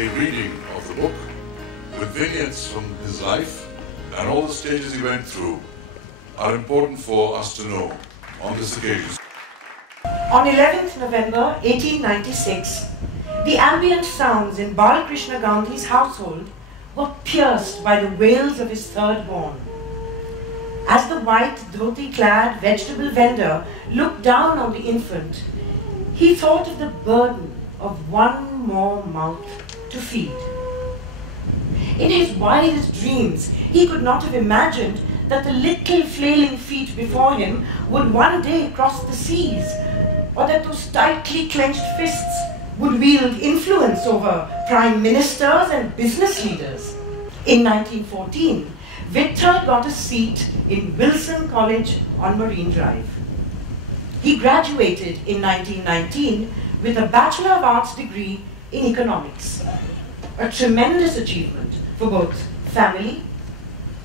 a reading of the book with vignettes from his life and all the stages he went through are important for us to know on this occasion. On 11th November 1896, the ambient sounds in Balakrishna Gandhi's household were pierced by the wails of his third born. As the white dhoti-clad vegetable vendor looked down on the infant, he thought of the burden of one more mouth to feed. In his wildest dreams, he could not have imagined that the little flailing feet before him would one day cross the seas, or that those tightly clenched fists would wield influence over prime ministers and business leaders. In 1914, Vitthal got a seat in Wilson College on Marine Drive. He graduated in 1919 with a Bachelor of Arts degree in economics, a tremendous achievement for both family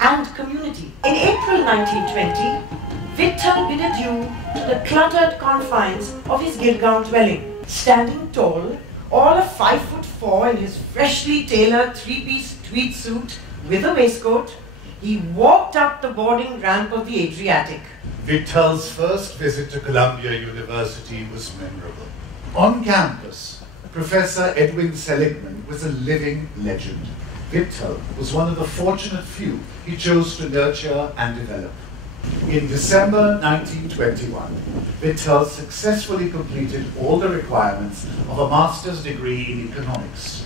and community. In April 1920, Vitthal bid adieu to the cluttered confines of his Gurgaon dwelling. Standing tall, all of 5'4" in his freshly tailored three-piece tweed suit with a waistcoat, he walked up the boarding ramp of the Adriatic. Vitthal's first visit to Columbia University was memorable. On campus, Professor Edwin Seligman was a living legend. Vitthal was one of the fortunate few he chose to nurture and develop. In December 1921, Vitthal successfully completed all the requirements of a master's degree in economics.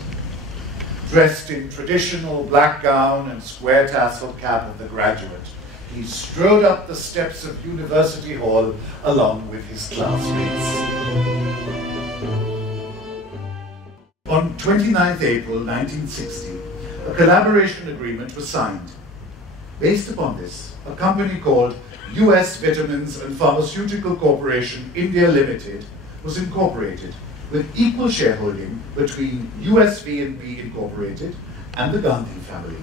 Dressed in traditional black gown and square tasseled cap of the graduate, he strode up the steps of University Hall along with his classmates. On 29th April 1960, a collaboration agreement was signed. Based upon this, a company called US Vitamins and Pharmaceutical Corporation India Limited was incorporated with equal shareholding between US V&B Incorporated and the Gandhi family.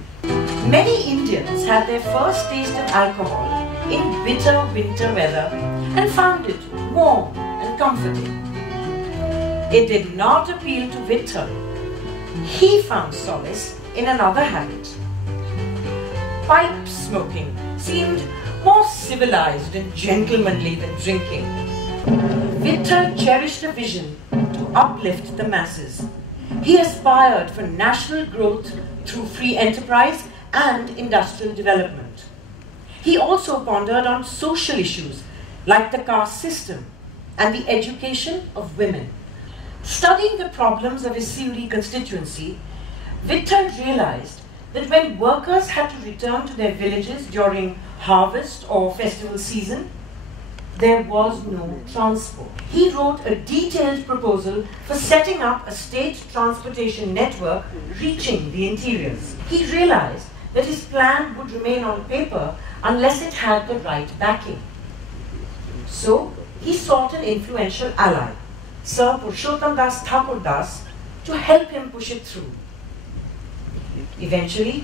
Many Indians had their first taste of alcohol in bitter winter weather and found it warm and comforting. It did not appeal to Vitthal. He found solace in another habit. Pipe smoking seemed more civilized and gentlemanly than drinking. Vitthal cherished a vision to uplift the masses. He aspired for national growth through free enterprise and industrial development. He also pondered on social issues like the caste system and the education of women. Studying the problems of his Sewri constituency, Vitthal realized that when workers had to return to their villages during harvest or festival season, there was no transport. He wrote a detailed proposal for setting up a state transportation network reaching the interiors. He realized that his plan would remain on paper unless it had the right backing. So he sought an influential ally, Sir Purushottam Das Thakur Das, to help him push it through. Eventually,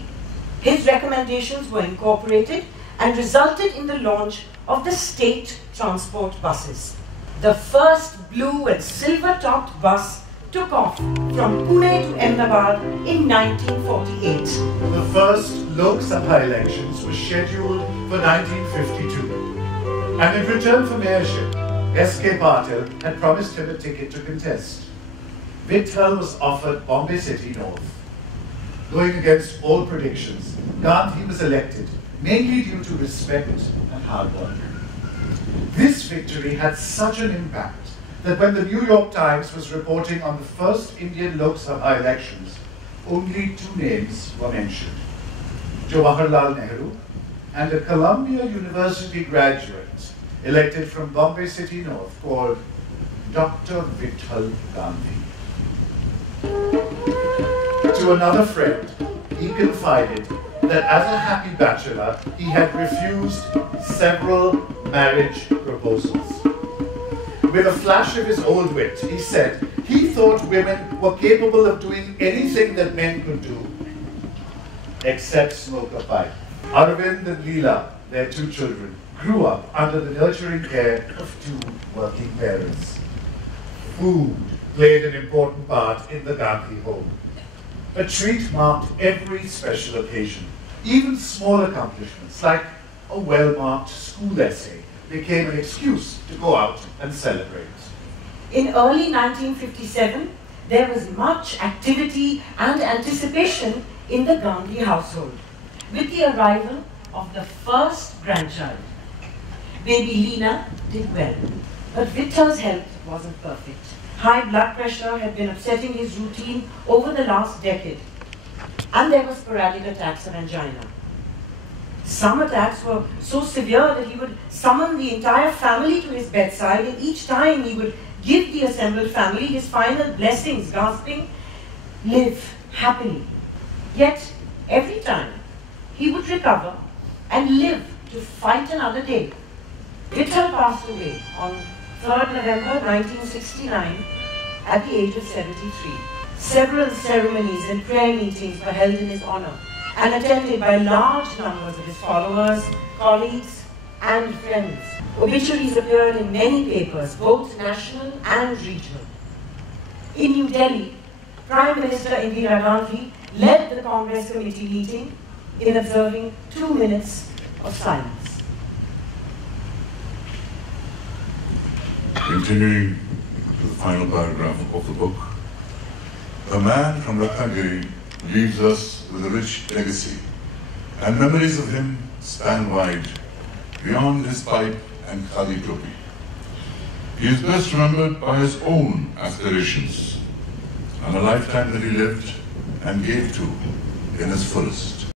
his recommendations were incorporated and resulted in the launch of the state transport buses. The first blue and silver-topped bus took off from Pune to Ahmedabad in 1948. The first Lok Sabha elections were scheduled for 1952, and in return for mayorship, S.K. Patil had promised him a ticket to contest. Vitthal was offered Bombay City North. Going against all predictions, Gandhi was elected, mainly due to respect and hard work. This victory had such an impact that when the New York Times was reporting on the first Indian Lok Sabha elections, only two names were mentioned: Jawaharlal Nehru and a Columbia University graduate elected from Bombay City North called Dr. Vitthal Gandhi. To another friend, he confided that as a happy bachelor, he had refused several marriage proposals. With a flash of his old wit, he said he thought women were capable of doing anything that men could do, except smoke a pipe. Arvind and Leela, their two children, grew up under the nurturing care of two working parents. Food played an important part in the Gandhi home. A treat marked every special occasion. Even small accomplishments, like a well-marked school essay, became an excuse to go out and celebrate. In early 1957, there was much activity and anticipation in the Gandhi household, with the arrival of the first grandchild. Baby Leena did well, but Vittal's health wasn't perfect. High blood pressure had been upsetting his routine over the last decade, and there were sporadic attacks of angina. Some attacks were so severe that he would summon the entire family to his bedside, and each time he would give the assembled family his final blessings, gasping, "Live happily." Yet, every time, he would recover and live to fight another day. Vittal passed away on 3rd November 1969 at the age of 73. Several ceremonies and prayer meetings were held in his honor and attended by large numbers of his followers, colleagues, and friends. Obituaries appeared in many papers, both national and regional. In New Delhi, Prime Minister Indira Gandhi led the Congress Committee meeting in observing 2 minutes of silence. Continuing to the final paragraph of the book, the man from Ratnagiri leaves us with a rich legacy, and memories of him span wide, beyond his pipe and khadi topi. He is best remembered by his own aspirations and a lifetime that he lived and gave to in his fullest.